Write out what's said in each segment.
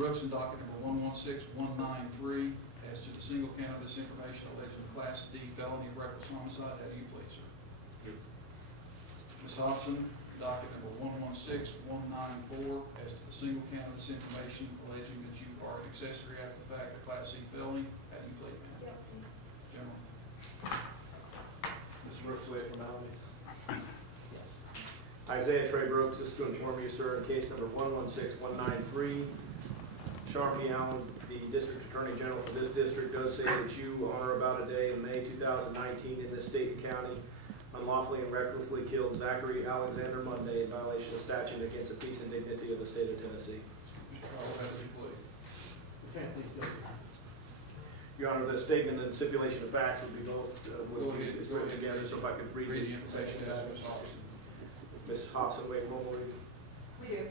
Brooks in docket number 116193 as to the single count of this information alleging Class D felony of reckless homicide. How do you plead, sir? Ms. Hopson, docket number 116194 as to the single count of this information alleging that you are an accessory after the fact of Class C felony. How do you plead, ma'am? Gentlemen. Mr. Brooks, wait for formalities. Yes. Isaiah Trey Brooks, this is to inform you, sir, in case number 116193. Sharpie Allen, the District Attorney General for this district, does say that you, on or about a day in May 2019 in this state and county, unlawfully and recklessly killed Zachary Alexander Munday in violation of statute against the peace and dignity of the state of Tennessee. Mr. Carl, how does he plead? Your Honor, the statement and stipulation of facts would be both Go ahead together. So if I could read the information section. as Ms. Hopson. Ms. Hopson, wait formal reading. We do.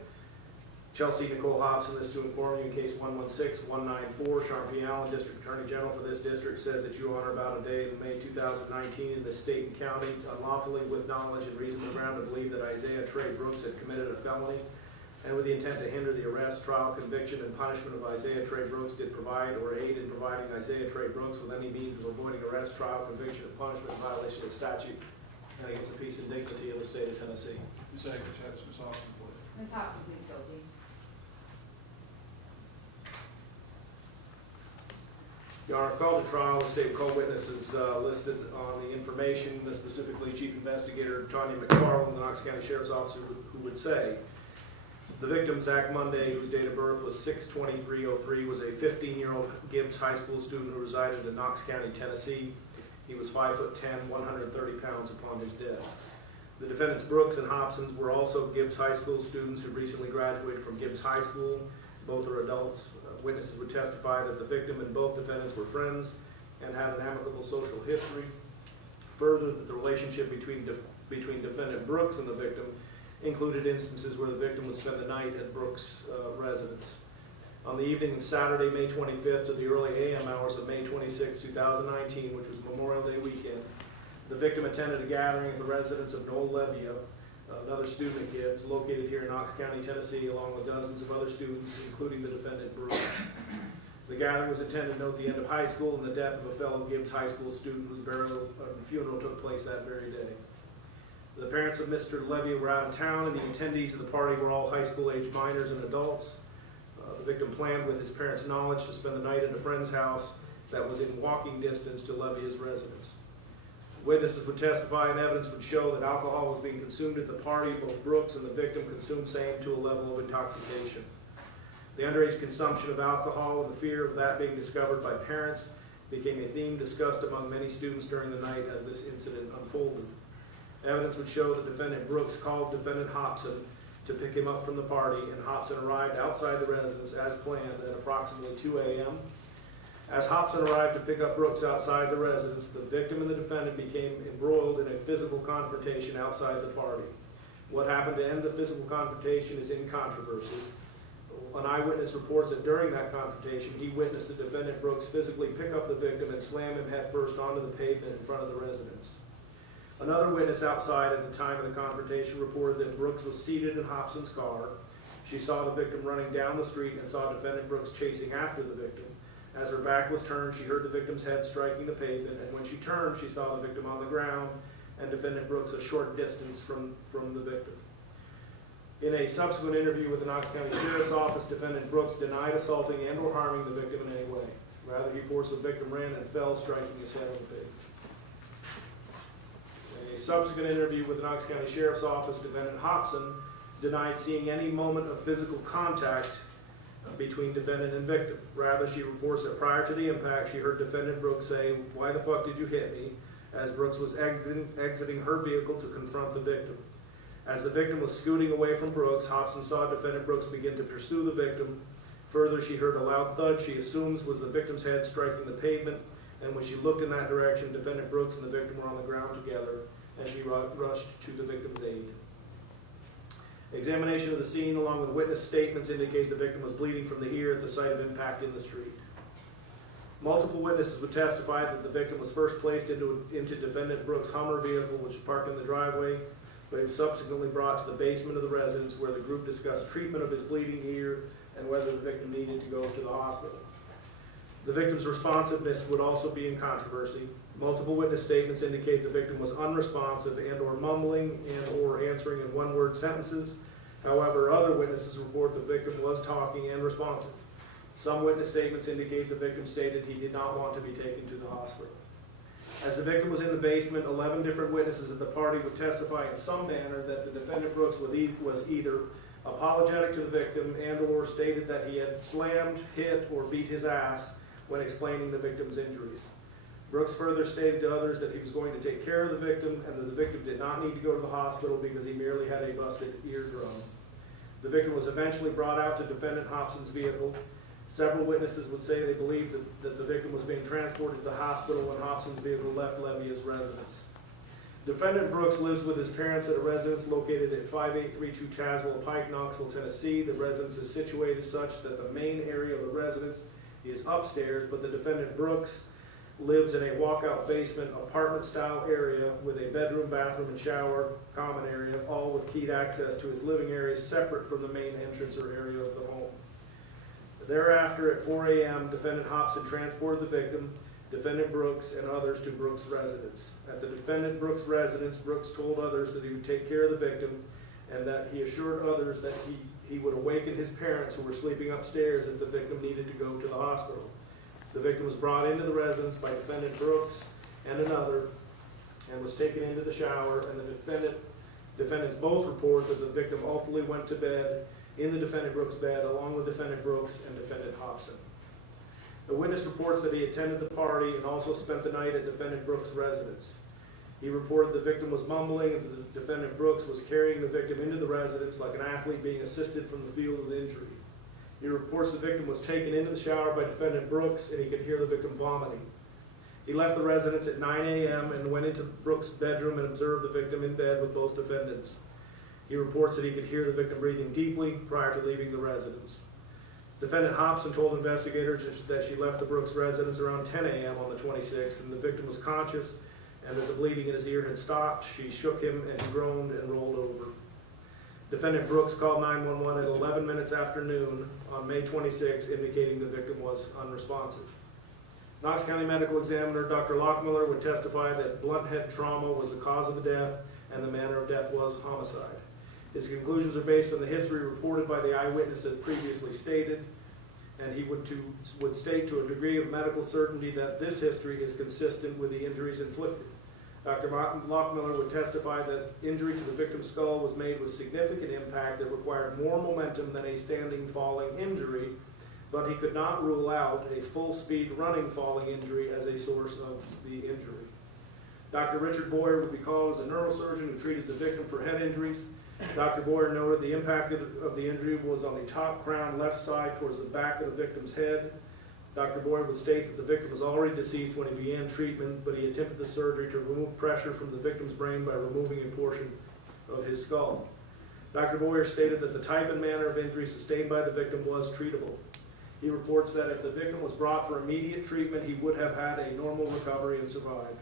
Chelsea Nicole Hopson, this to inform you in case 116194, Sharpie Allen, District Attorney General for this district, says that you, on or about a day in May 2019 in the state and county, unlawfully, with knowledge and reasonable ground to believe that Isaiah Trey Brooks had committed a felony, and with the intent to hinder the arrest, trial, conviction, and punishment of Isaiah Trey Brooks, did provide or aid in providing Isaiah Trey Brooks with any means of avoiding arrest, trial, conviction, and punishment in violation of statute and against the peace and dignity of the state of Tennessee. Ms. Akers, how does Ms. Hopson plead? Ms. Hopson pleads guilty. Your Honor, called to trial, the state co-witnesses listed on the information, specifically Chief Investigator Tanya McFarland, the Knox County Sheriff's Officer, who would say, the victim, Zach Munday, whose date of birth was 6/23/03, was a 15-year-old Gibbs High School student who resided in Knox County, Tennessee. He was 5'10", 130 pounds upon his death. The defendants Brooks and Hopson were also Gibbs High School students who recently graduated from Gibbs High School. Both are adults. Witnesses would testify that the victim and both defendants were friends and had an amicable social history. Further, that the relationship between defendant Brooks and the victim included instances where the victim would spend the night at Brooks' residence. On the evening of Saturday, May 25th, to the early a.m. hours of May 26, 2019, which was Memorial Day weekend, the victim attended a gathering at the residence of Noel Levia, another student at Gibbs, located here in Knox County, Tennessee, along with dozens of other students, including the defendant Brooks. The gathering was intended to note the end of high school and the death of a fellow Gibbs High School student whose burial and funeral took place that very day. The parents of Mr. Levy were out of town, and the attendees of the party were all high school-age minors and adults. The victim planned, with his parents' knowledge, to spend the night at a friend's house that was in walking distance to Levy's residence. Witnesses would testify and evidence would show that alcohol was being consumed at the party. Both Brooks and the victim consumed same to a level of intoxication. The underage consumption of alcohol and the fear of that being discovered by parents became a theme discussed among many students during the night as this incident unfolded. Evidence would show that defendant Brooks called defendant Hopson to pick him up from the party, and Hopson arrived outside the residence as planned at approximately 2 a.m. As Hopson arrived to pick up Brooks outside the residence, the victim and the defendant became embroiled in a physical confrontation outside the party. What happened to end the physical confrontation is in controversy. An eyewitness reports that during that confrontation, he witnessed the defendant Brooks physically pick up the victim and slam him headfirst onto the pavement in front of the residence. Another witness outside at the time of the confrontation reported that Brooks was seated in Hopson's car. She saw the victim running down the street and saw defendant Brooks chasing after the victim. As her back was turned, she heard the victim's head striking the pavement, and when she turned, she saw the victim on the ground and defendant Brooks a short distance from the victim. In a subsequent interview with the Knox County Sheriff's Office, defendant Brooks denied assaulting and or harming the victim in any way. Rather, he forced the victim ran and fell, striking his head on the pavement. In a subsequent interview with the Knox County Sheriff's Office, defendant Hopson denied seeing any moment of physical contact between defendant and victim. Rather, she reports that prior to the impact, she heard defendant Brooks say, "Why the fuck did you hit me?" as Brooks was exiting her vehicle to confront the victim. As the victim was scooting away from Brooks, Hopson saw defendant Brooks begin to pursue the victim. Further, she heard a loud thud she assumes was the victim's head striking the pavement, and when she looked in that direction, defendant Brooks and the victim were on the ground together, and she rushed to the victim's aid. Examination of the scene along with witness statements indicate the victim was bleeding from the ear at the site of impact in the street. Multiple witnesses would testify that the victim was first placed into defendant Brooks' Hummer vehicle, which was parked in the driveway, but he was subsequently brought to the basement of the residence where the group discussed treatment of his bleeding ear and whether the victim needed to go to the hospital. The victim's responsiveness would also be in controversy. Multiple witness statements indicate the victim was unresponsive and or mumbling and or answering in one-word sentences. However, other witnesses report the victim was talking and responsive. Some witness statements indicate the victim stated he did not want to be taken to the hospital. As the victim was in the basement, 11 different witnesses at the party would testify in some manner that the defendant Brooks was either apologetic to the victim and or stated that he had slammed, hit, or beat his ass when explaining the victim's injuries. Brooks further stated to others that he was going to take care of the victim and that the victim did not need to go to the hospital because he merely had a busted eardrum. The victim was eventually brought out to defendant Hopson's vehicle. Several witnesses would say they believed that the victim was being transported to the hospital when Hopson's vehicle left Levia's residence. Defendant Brooks lives with his parents at a residence located at 5832 Chaswell Pike, Knoxville, Tennessee. The residence is situated such that the main area of the residence is upstairs, but the defendant Brooks lives in a walkout basement apartment-style area with a bedroom, bathroom, and shower common area, all with keyed access to his living area separate from the main entrance or area of the home. Thereafter, at 4 a.m., defendant Hopson transported the victim, defendant Brooks, and others to Brooks' residence. At the defendant Brooks' residence, Brooks told others that he would take care of the victim and that he assured others that he would awaken his parents who were sleeping upstairs if the victim needed to go to the hospital. The victim was brought into the residence by defendant Brooks and another and was taken into the shower, and the defendants both report that the victim ultimately went to bed in the defendant Brooks' bed along with defendant Brooks and defendant Hopson. The witness reports that he attended the party and also spent the night at defendant Brooks' residence. He reported the victim was mumbling and that the defendant Brooks was carrying the victim into the residence like an athlete being assisted from the field of injury. He reports the victim was taken into the shower by defendant Brooks and he could hear the victim vomiting. He left the residence at 9 a.m. and went into Brooks' bedroom and observed the victim in bed with both defendants. He reports that he could hear the victim breathing deeply prior to leaving the residence. Defendant Hopson told investigators that she left the Brooks residence around 10 a.m. on the 26th and the victim was conscious and that the bleeding in his ear had stopped. She shook him and he groaned and rolled over. Defendant Brooks called 911 at 11 minutes after noon on May 26, indicating the victim was unresponsive. Knox County Medical Examiner Dr. Lockmiller would testify that blunt head trauma was the cause of the death and the manner of death was homicide. His conclusions are based on the history reported by the eyewitness as previously stated, and he would state to a degree of medical certainty that this history is consistent with the injuries inflicted. Dr. Lockmiller would testify that injury to the victim's skull was made with significant impact that required more momentum than a standing falling injury, but he could not rule out a full-speed running falling injury as a source of the injury. Dr. Richard Boyer would be called as a neurosurgeon who treated the victim for head injuries. Dr. Boyer noted the impact of the injury was on the top crown left side towards the back of the victim's head. Dr. Boyer would state that the victim was already deceased when he began treatment, but he attempted the surgery to remove pressure from the victim's brain by removing a portion of his skull. Dr. Boyer stated that the type and manner of injury sustained by the victim was treatable. He reports that if the victim was brought for immediate treatment, he would have had a normal recovery and survived.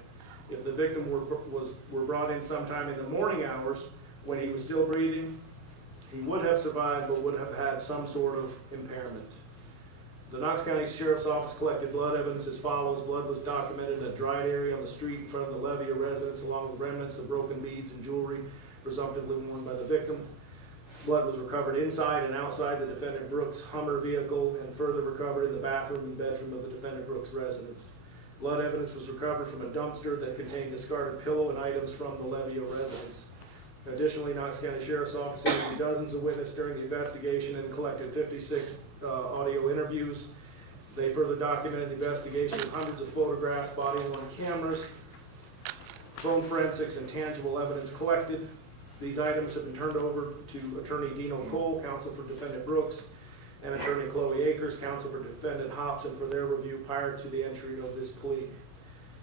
If the victim were brought in sometime in the morning hours when he was still breathing, he would have survived but would have had some sort of impairment. The Knox County Sheriff's Office collected blood evidence as follows. Blood was documented in a dried area on the street in front of the Levia residence along with remnants of broken beads and jewelry presumptively worn by the victim. Blood was recovered inside and outside the defendant Brooks' Hummer vehicle and further recovered in the bathroom and bedroom of the defendant Brooks' residence. Blood evidence was recovered from a dumpster that contained discarded pillow and items from the Levia residence. Additionally, Knox County Sheriff's Office interviewed dozens of witnesses during the investigation and collected 56 audio interviews. They further documented the investigation with hundreds of photographs, body-worn cameras, phone forensics, and tangible evidence collected. These items have been turned over to Attorney Dino Cole, counsel for defendant Brooks, and Attorney Chloe Akers, counsel for defendant Hopson, for their review prior to the entry of this plea.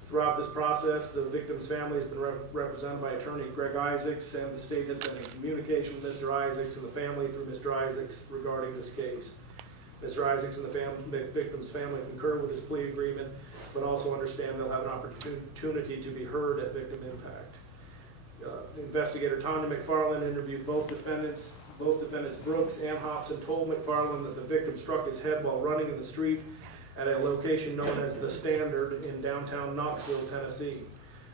Throughout this process, the victim's family has been represented by Attorney Greg Isaacs, and the state has been in communication with Mr. Isaacs and the family through Mr. Isaacs regarding this case. Mr. Isaacs and the victim's family concur with this plea agreement, but also understand they'll have an opportunity to be heard at victim impact. Investigator Tanya McFarland interviewed both defendants Both defendants Brooks and Hopson told McFarland that the victim struck his head while running in the street at a location known as The Standard in downtown Knoxville, Tennessee.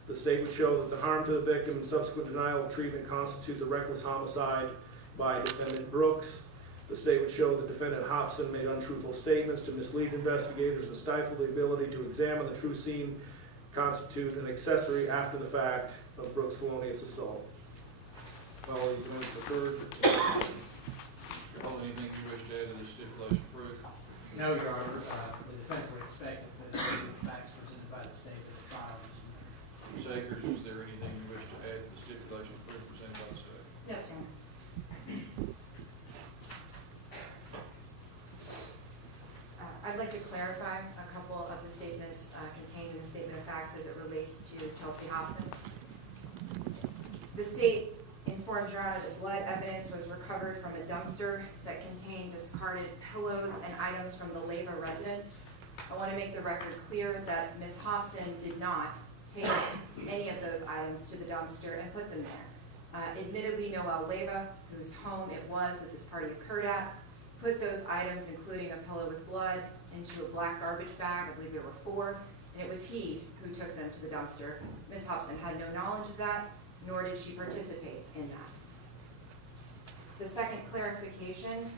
The state would show that the harm to the victim and subsequent denial of treatment constitute the reckless homicide by defendant Brooks. The state would show that defendant Hopson made untruthful statements to mislead investigators and stifle the ability to examine the true scene, constitute an accessory after the fact of Brooks' felonious assault. Following events occurred. Mr. Hall, anything you wish to add to this stipulation of proof? No, Your Honor. The defendant would expect that the facts presented by the state at the trial. Ms. Akers, is there anything you wish to add to the stipulation of proof presented by the state? Yes, Your Honor. I'd like to clarify a couple of the statements contained in the statement of facts as it relates to Chelsea Hopson. The state informed Your Honor that blood evidence was recovered from a dumpster that contained discarded pillows and items from the Leyva residence. I want to make the record clear that Ms. Hopson did not take any of those items to the dumpster and put them there. Admittedly, Noel Leyva, whose home it was that this party occurred at, put those items, including a pillow with blood, into a black garbage bag. I believe there were 4, and it was he who took them to the dumpster. Ms. Hopson had no knowledge of that, nor did she participate in that. The second clarification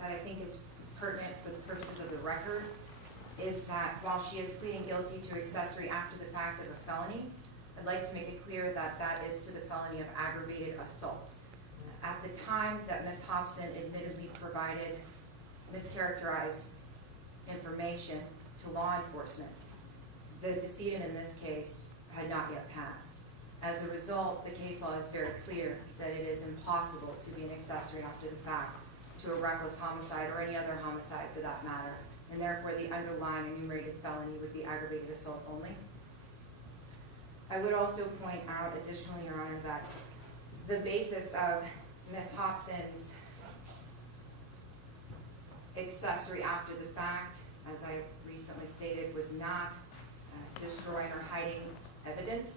that I think is pertinent for the purposes of the record is that while she is pleading guilty to accessory after the fact of a felony, I'd like to make it clear that that is to the felony of aggravated assault. At the time that Ms. Hopson admittedly provided mischaracterized information to law enforcement, the decedent in this case had not yet passed. As a result, the case law is very clear that it is impossible to be an accessory after the fact to a reckless homicide or any other homicide for that matter, and therefore the underlying enumerated felony would be aggravated assault only. I would also point out additionally, Your Honor, that the basis of Ms. Hopson's accessory after the fact, as I recently stated, was not destroying or hiding evidence.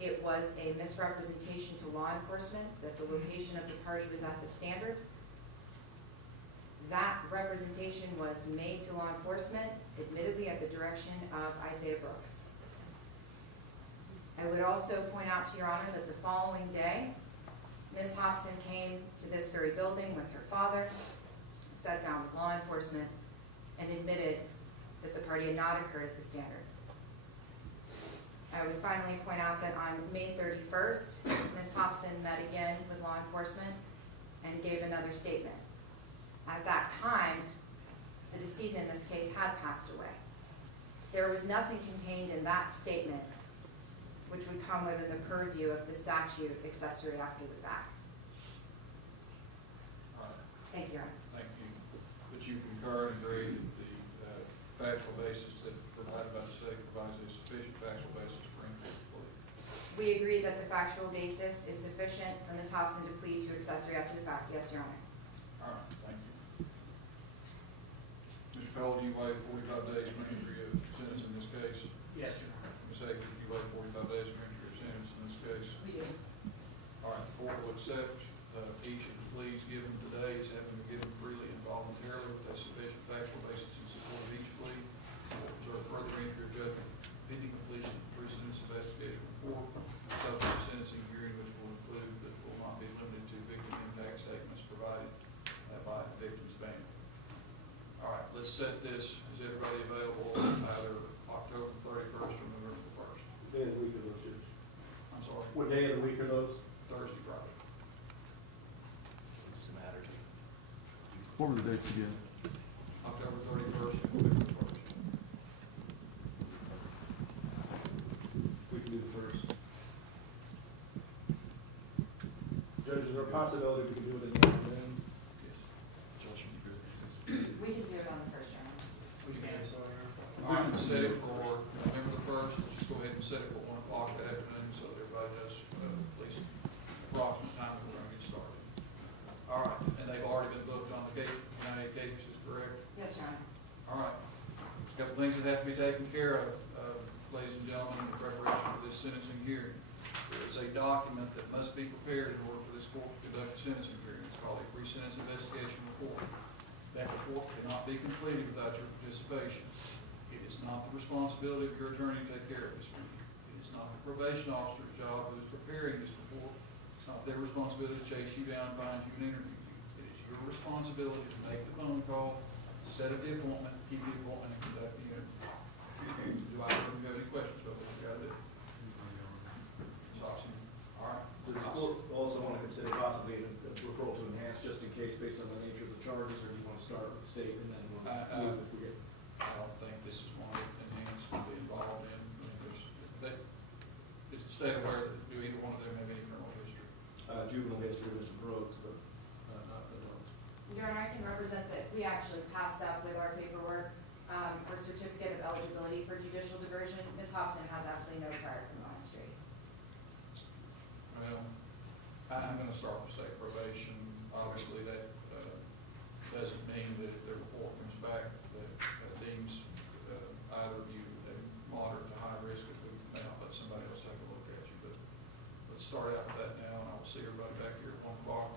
It was a misrepresentation to law enforcement that the location of the party was at the Standard. That representation was made to law enforcement, admittedly at the direction of Isaiah Brooks. I would also point out to Your Honor that the following day, Ms. Hopson came to this very building with her father, sat down with law enforcement, and admitted that the party had not occurred at the Standard. I would finally point out that on May 31st, Ms. Hopson met again with law enforcement and gave another statement. At that time, the decedent in this case had passed away. There was nothing contained in that statement which would come within the purview of the statute accessory after the fact. All right, Thank you, Your Honor. thank you. But you concur and agree that the factual basis that provided by the state provides a sufficient factual basis for entry of the plea? We agree that the factual basis is sufficient for Ms. Hopson to plead to accessory after the fact. Yes, Your Honor. All right, thank you. Mr. Cole, do you waive 45 days for entry of sentence in this case? Yes, Your Honor. Ms. Akers, do you waive 45 days for entry of sentence in this case? We do. All right, the court will accept each of the pleas given today as having been given freely and voluntarily with a sufficient factual basis in support of each plea. Observe further entry of judgment pending completion of the pre-sentence investigation report, subsequent sentencing hearing, which will include but will not be limited to victim impact statements provided by the victim's family. All right, let's set this. Is everybody available either October 31st or November 1st? Day of the week are those, Judge? I'm sorry, What day of the week are those? Thursday, Friday. What's the matter? What were the dates again? October 31st and November 1st. We can do the first. Judge, is there a possibility we can do it in the afternoon? Yes. Judge, you agree? We can do it on the first, Your Honor. We can answer, Your Honor. All right, set it for November the 1st. Let's just go ahead and set it for 1 o'clock that afternoon so that everybody knows at least approximate time that we're going to get started. All right, and they've already been booked on the United cases, correct? Yes, Your Honor. All right. There's a couple things that have to be taken care of, ladies and gentlemen, in preparation for this sentencing hearing. There is a document that must be prepared in order for this court to conduct a sentencing hearing. It's called a pre-sentence investigation report. That report cannot be completed without your participation. It is not the responsibility of your attorney to take care of this for you. It is not the probation officer's job who is preparing this report. It's not their responsibility to chase you down, find you, and interview you. It is your responsibility to make the phone call, set up the appointment, keep the appointment, and conduct the interview. Do I have any questions about what we got to do? Ms. Hopson? All right. Does the court also want to consider possibly a referral to enhance just in case based on the nature of the charges, or do you want to start with the state and then we'll move if we get? I don't think this is one that enhance will be involved in. Is the state aware that do either one of them have any criminal history? Juvenile history of Mr. Brooks, but not the ones. Your Honor, I can represent that we actually passed up with our paperwork for certificate of eligibility for judicial diversion. Ms. Hopson has absolutely no prior criminal history. Well, I'm going to start with state probation. Obviously, that doesn't mean that if their report comes back that deems either of you a moderate to high risk if we may not let somebody else take a look at you. But let's start out with that now, and I will see everybody back here at 1 o'clock.